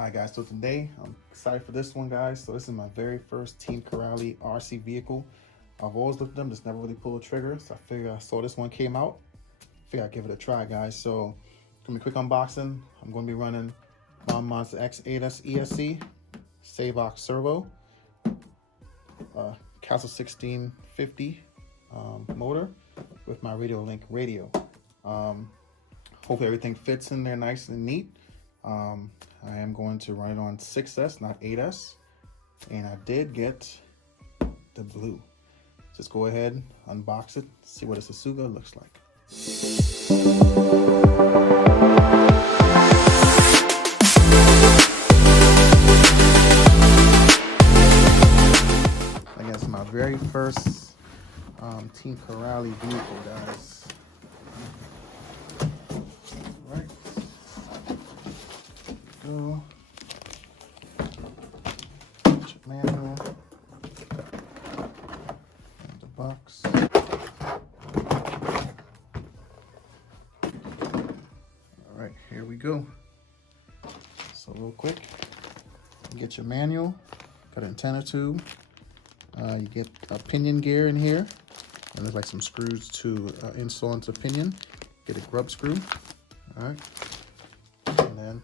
Alright guys, so today I'm excited for this one, guys. So this is my very first Team Corally RC vehicle. I've always looked at them, just never really pulled a trigger. So I figured I saw this one came out. Figured I'd give it a try, guys. So gonna be a quick unboxing. I'm gonna be running unboxed X8S ESC, Savox Servo, Castle 1650 motor with my Radio Link radio. Hopefully everything fits in there nice and neat. I am going to run it on 6S, not 8S, and I did get the blue. Just go ahead, unbox it, see what this Asuga looks like. I guess my very first Team Corally vehicle, guys. Go. Manual. And the box. Alright, here we go. So real quick, you get your manual, got an antenna tube, you get a pinion gear in here, and there's like some screws to install into pinion. Get a grub screw. Alright. And then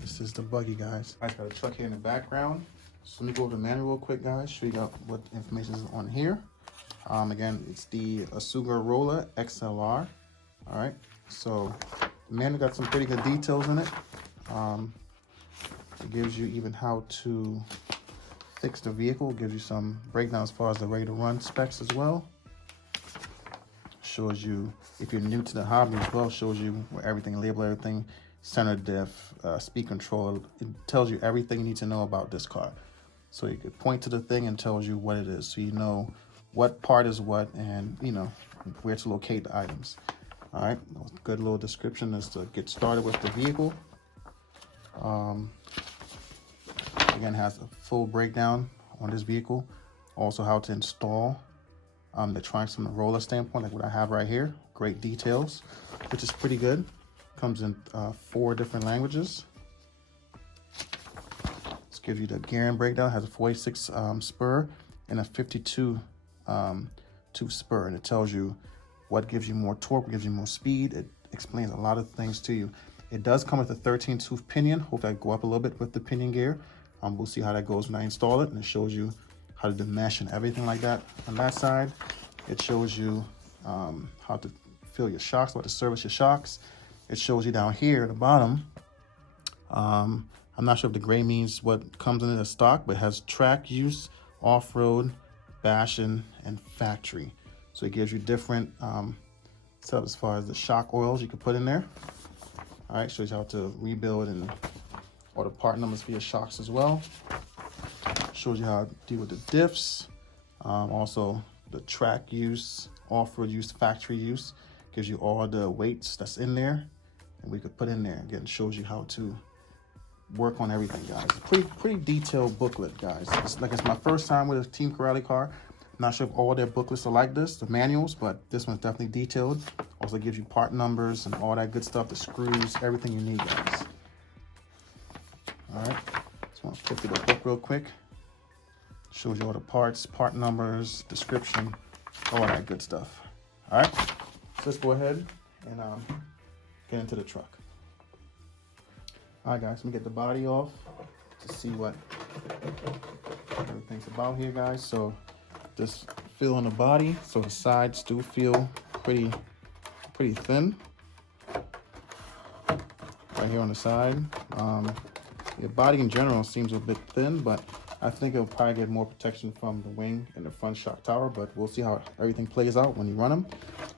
this is the buggy, guys. I got a truck here in the background. So let me go over the manual real quick, guys. Show you what information is on here. Again, it's the Asuga Corally XLR. All right. So the manual got some pretty good details in it. It gives you even how to fix the vehicle. It gives you some breakdown as far as the ready to run specs as well. Shows you, if you're new to the hobby as well, shows you where everything, label everything. Center diff, speed control. It tells you everything you need to know about this car. So you could point to the thing and tells you what it is. So you know what part is what and you know where to locate the items. All right, good little description as to get started with the vehicle. Again, has a full breakdown on this vehicle. Also how to install the electronics from the roller standpoint, like what I have right here. Great details, which is pretty good. Comes in 4 different languages. This gives you the gearing breakdown. Has a 46 spur and a 52 spur, and it tells you what gives you more torque, what gives you more speed. It explains a lot of things to you. It does come with a 13-tooth pinion. Hopefully I go up a little bit with the pinion gear. We'll see how that goes when I install it, and it shows you how to do mesh and everything like that. On that side, it shows you how to fill your shocks, how to service your shocks. It shows you down here at the bottom. I'm not sure if the gray means what comes in the stock, but it has track use, off-road, bashing, and factory. So it gives you different setup as far as the shock oils you can put in there. All right, shows you how to rebuild and all the part numbers for your shocks as well. Shows you how to deal with the diffs. Also the track use, off-road use, factory use. Gives you all the weights that's in there. And we could put in there. Again, shows you how to work on everything, guys. Pretty detailed booklet, guys. It's my first time with a Team Corally car. I'm not sure if all their booklets are like this, the manuals, but this one's definitely detailed. Also gives you part numbers and all that good stuff, the screws, everything you need, guys. All right, just want to flip through the book real quick. Shows you all the parts, part numbers, description, all that good stuff. All right, so let's go ahead and get into the truck. All right, guys, let me get the body off to see what everything's about here, guys. So just feel on the body. So the sides do feel pretty thin. Right here on the side. Your body in general seems a bit thin, but I think it'll probably get more protection from the wing and the front shock tower, but we'll see how everything plays out when you run them.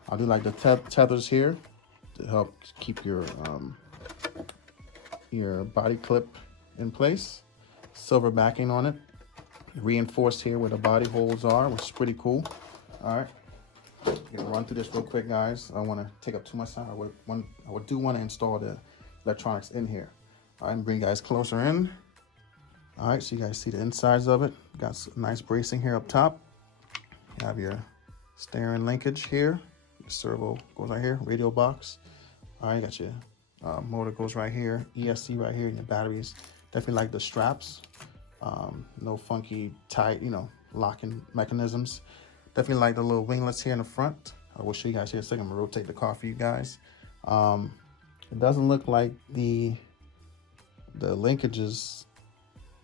I'll do like the tethers here to help keep your body clip in place. Silver backing on it. Reinforced here where the body holes are, which is pretty cool. All right. Gonna run through this real quick, guys. I don't want to take up too much time. I do want to install the electronics in here. All right, and bring you guys closer in. All right, so you guys see the insides of it. Got some nice bracing here up top. You have your steering linkage here. Your servo goes right here, radio box. All right, you got your motor goes right here, ESC right here, and your batteries Definitely like the straps. No funky tight, locking mechanisms. Definitely like the little winglets here in the front. I will show you guys here in a second. I'm gonna rotate the car for you guys. It doesn't look like the linkages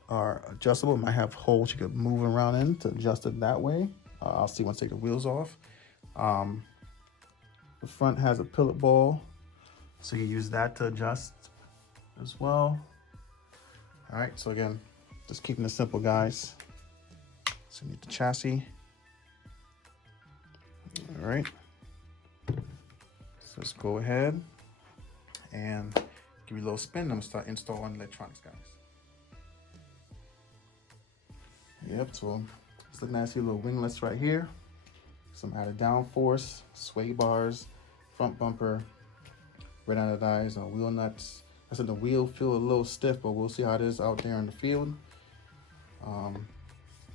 are adjustable. It might have holes you could move around in to adjust it that way. I'll see once I take the wheels off. The front has a pilot ball, so you use that to adjust as well. All right, so again, just keeping it simple, guys. So you need the chassis. All right, so let's go ahead and give you a little spin. I'm gonna start installing electronics, guys. Yep, so it's looking nice. See little winglets right here. Some added downforce, sway bars, front bumper, red anodized wheel nuts. I said the wheel feel a little stiff, but we'll see how it is out there in the field.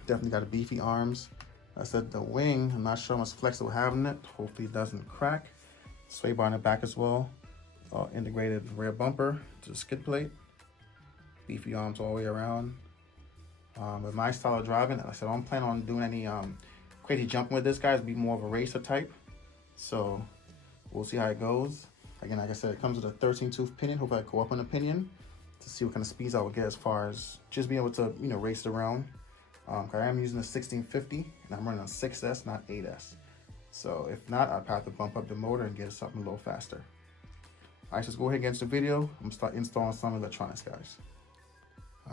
Definitely got a beefy arms. I said the wing, I'm not sure how much flex it will have in it. Hopefully it doesn't crack. Sway bar in the back as well. Integrated rear bumper to the skid plate. Beefy arms all the way around. With my style of driving, like I said, I don't plan on doing any crazy jumping with this, guys. Be more of a racer type. So we'll see how it goes. Again, like I said, it comes with a 13-tooth pinion. Hope I go up on the pinion to see what kind of speeds I will get as far as just being able to, race it around. I am using a 1650 and I'm running on 6S, not 8S. So if not, I'll have to bump up the motor and get something a little faster. All right, so let's go ahead and get into the video. I'm gonna start installing some electronics, guys.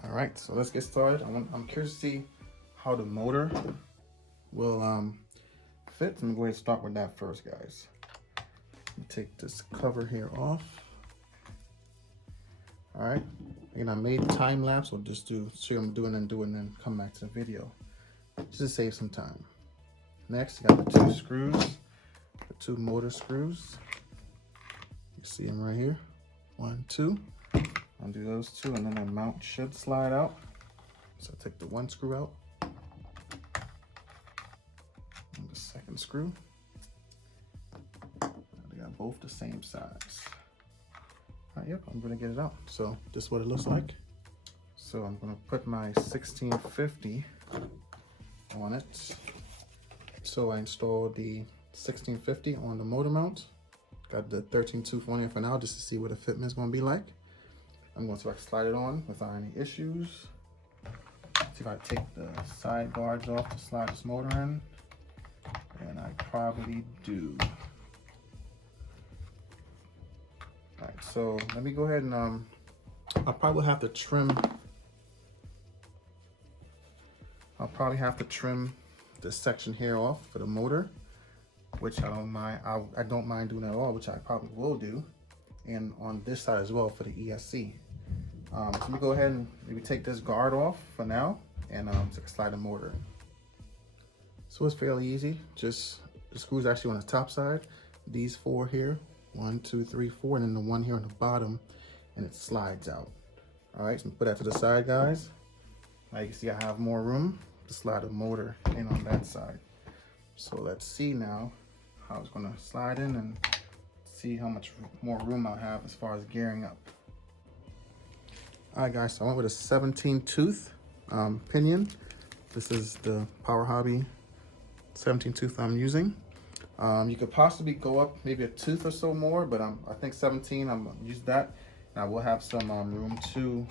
All right, so let's get started. I'm curious to see how the motor will fit. I'm gonna go ahead and start with that first, guys. Take this cover here off. All right, again, I made time lapse. I'll just show you what I'm doing and then come back to the video, just to save some time. Next, I got the two screws, the two motor screws. You see them right here, 1, 2. Undo those two, and then the mount should slide out. So take the one screw out, and the second screw. They got both the same size. All right, yep, I'm gonna get it out. So this is what it looks like. So I'm gonna put my 1650 on it. So I installed the 1650 on the motor mount. Got the 13-tooth on here for now, just to see what the fitment is gonna be like. I'm going to see if I can slide it on without any issues. See if I take the side guards off to slide this motor in. And I probably do. All right, so let me go ahead and I'll probably have to trim this section here off for the motor, which I don't mind. I don't mind doing that at all, which I probably will do. And on this side as well for the ESC. So let me go ahead and maybe take this guard off for now and slide the motor in. So it's fairly easy. Just the screws actually on the top side. These 4 here, 1, 2, 3, 4, and then the one here on the bottom, and it slides out. All right, so put that to the side, guys. Now you can see I have more room to slide the motor in on that side. So let's see now how it's gonna slide in and see how much more room I'll have as far as gearing up. All right, guys, so I went with a 17-tooth pinion. This is the Power Hobby 17-tooth I'm using. You could possibly go up maybe a tooth or so more, but I think 17, I'm gonna use that. And I will have some room to,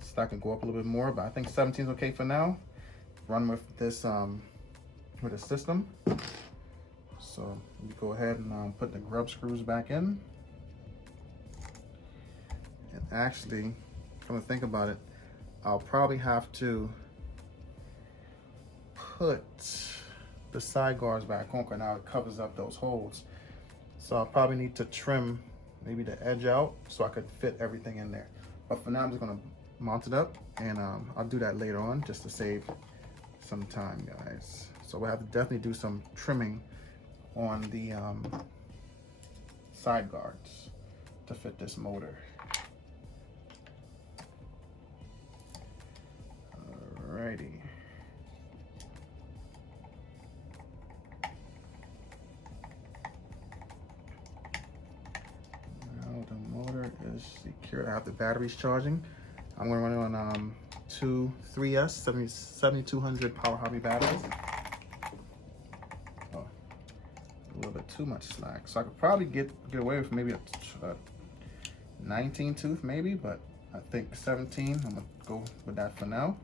so I can go up a little bit more, but I think 17 is okay for now. Run with this, with the system. So let me go ahead and put the grub screws back in. And actually, come to think about it, I'll probably have to put the side guards back on, because now it covers up those holes. So I'll probably need to trim maybe the edge out so I could fit everything in there. But for now, I'm just gonna mount it up, and I'll do that later on just to save some time, guys. So we'll have to definitely do some trimming on the side guards to fit this motor. Alrighty. Now the motor is Here I have the batteries charging. I'm gonna run it on 3S 7200 power hobby batteries. Oh, a little bit too much slack. So I could probably get away with maybe a 19 tooth maybe, but I think 17. I'm gonna go with that for now.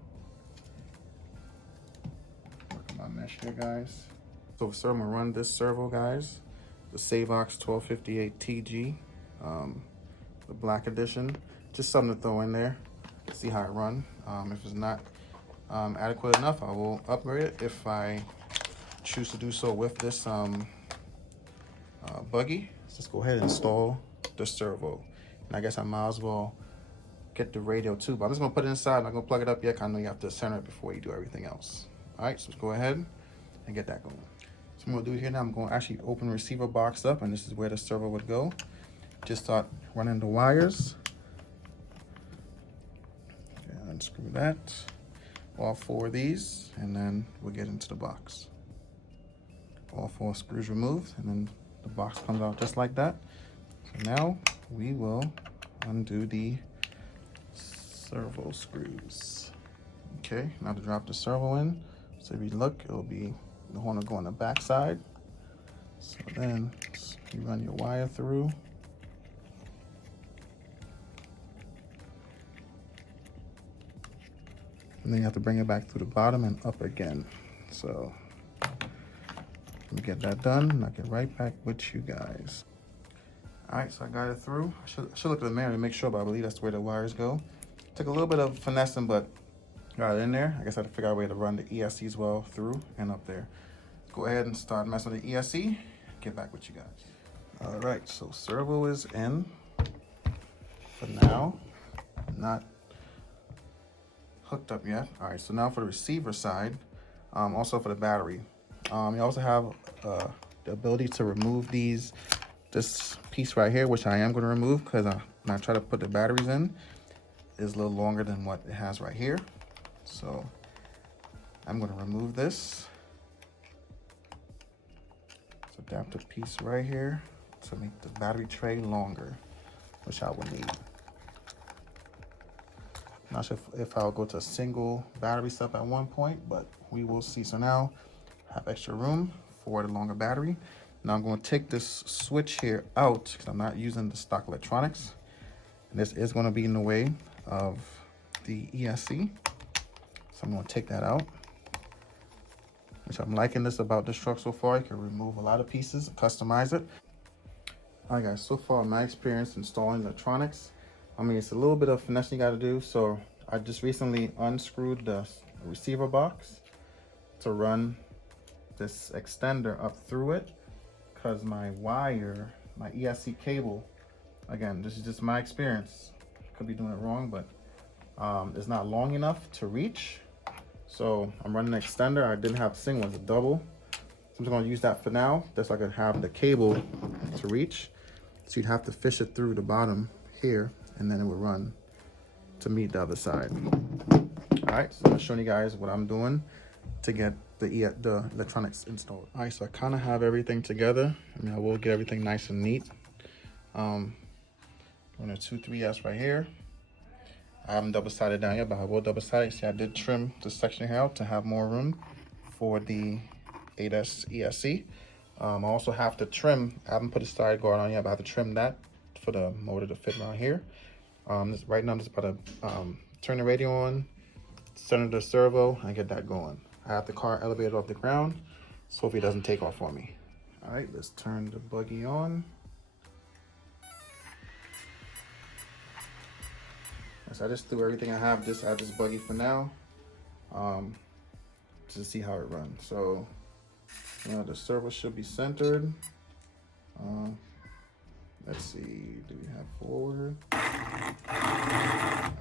Work on my mesh here, guys. So I'm gonna run this servo, guys. The Savox 1258 TG, the black edition. Just something to throw in there. See how it runs. If it's not adequate enough, I will upgrade it if I choose to do so with this buggy. Let's just go ahead and install the servo. And I guess I might as well get the radio too, but I'm just gonna put it inside. I'm not gonna plug it up yet, 'cause I know you have to center it before you do everything else. All right, so let's go ahead and get that going. So I'm gonna do here now, I'm gonna actually open the receiver box up, and this is where the servo would go. Just start running the wires. Okay, unscrew that, all 4 of these, and then we'll get into the box. All 4 screws removed, and then the box comes out just like that. So now we will undo the servo screws. Okay, now to drop the servo in. So if you look, it'll be the horn will go on the back side. So then you run your wire through. And then you have to bring it back through the bottom and up again. So let me get that done and I'll get right back with you guys. All right, so I got it through. I should look at the mirror to make sure, but I believe that's where the wires go. Took a little bit of finessing, but got it in there. I guess I had to figure out a way to run the ESC as well through and up there. Go ahead and start messing with the ESC. Get back with you guys. All right, so servo is in for now. Not hooked up yet. All right, so now for the receiver side, also for the battery. You also have the ability to remove this piece right here, which I am going to remove because when I try to put the batteries in, is a little longer than what it has right here. So I'm going to remove this. Adapter piece right here to make the battery tray longer, which I will need. Not sure if I'll go to a single battery step at one point, but we will see. So now I have extra room for the longer battery. Now I'm going to take this switch here out because I'm not using the stock electronics. And this is going to be in the way of the ESC. So I'm going to take that out. Which I'm liking this about this truck so far. You can remove a lot of pieces, customize it. All right, guys, so far my experience installing electronics, I mean, it's a little bit of finesse you got to do. So I just recently unscrewed the receiver box to run this extender up through it because my wire, my ESC cable, again, this is just my experience. Could be doing it wrong, but it's not long enough to reach. So I'm running an extender. I didn't have a single, it's a double. So I'm just gonna use that for now, just so I could have the cable to reach. So you'd have to fish it through the bottom here, and then it would run to meet the other side. All right, so I'm showing you guys what I'm doing to get the electronics installed. All right, so I kind of have everything together. I mean, I will get everything nice and neat. On a 2.3S right here. I haven't double-sided down yet, but I will double-side it. See, I did trim this section here out to have more room for the 8S ESC. I also have to trim, I haven't put a side guard on yet, but I have to trim that for the motor to fit around here. Right now I'm just about to turn the radio on, center the servo, and get that going. I have the car elevated off the ground, so hopefully it doesn't take off on me. All right, let's turn the buggy on. So I just threw everything I have just at this buggy for now, to see how it runs. So, you know, the servo should be centered. Let's see, do we have forward? All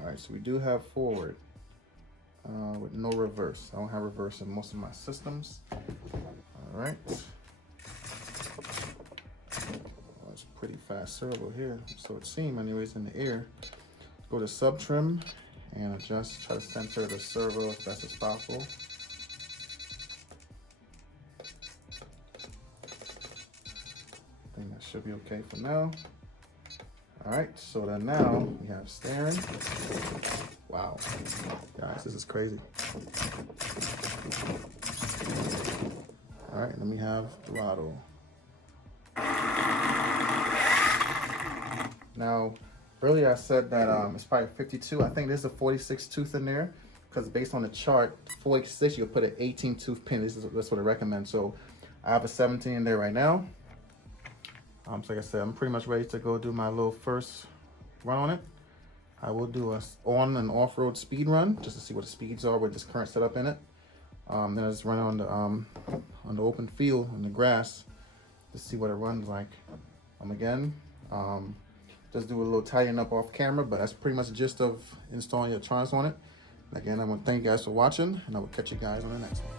right, so we do have forward with no reverse. I don't have reverse in most of my systems. All right. Well, it's a pretty fast servo here, so it seems anyways in the air. Go to sub trim and adjust, try to center the servo as best as possible. I think that should be okay for now. All right, so then now we have steering. Wow, guys, this is crazy. All right, then we have throttle. Now, earlier I said that it's probably 52. I think there's a 46 tooth in there because based on the chart, 46, you'll put an 18 tooth pin. That's what I recommend. So I have a 17 in there right now. So like I said, I'm pretty much ready to go do my little first run on it. I will do a on and off-road speed run just to see what the speeds are with this current setup in it. Then I just run on the open field on the grass to see what it runs like. Again, just do a little tidying up off camera, but that's pretty much the gist of installing electronics on it. Again, I want to thank you guys for watching, and I will catch you guys on the next one.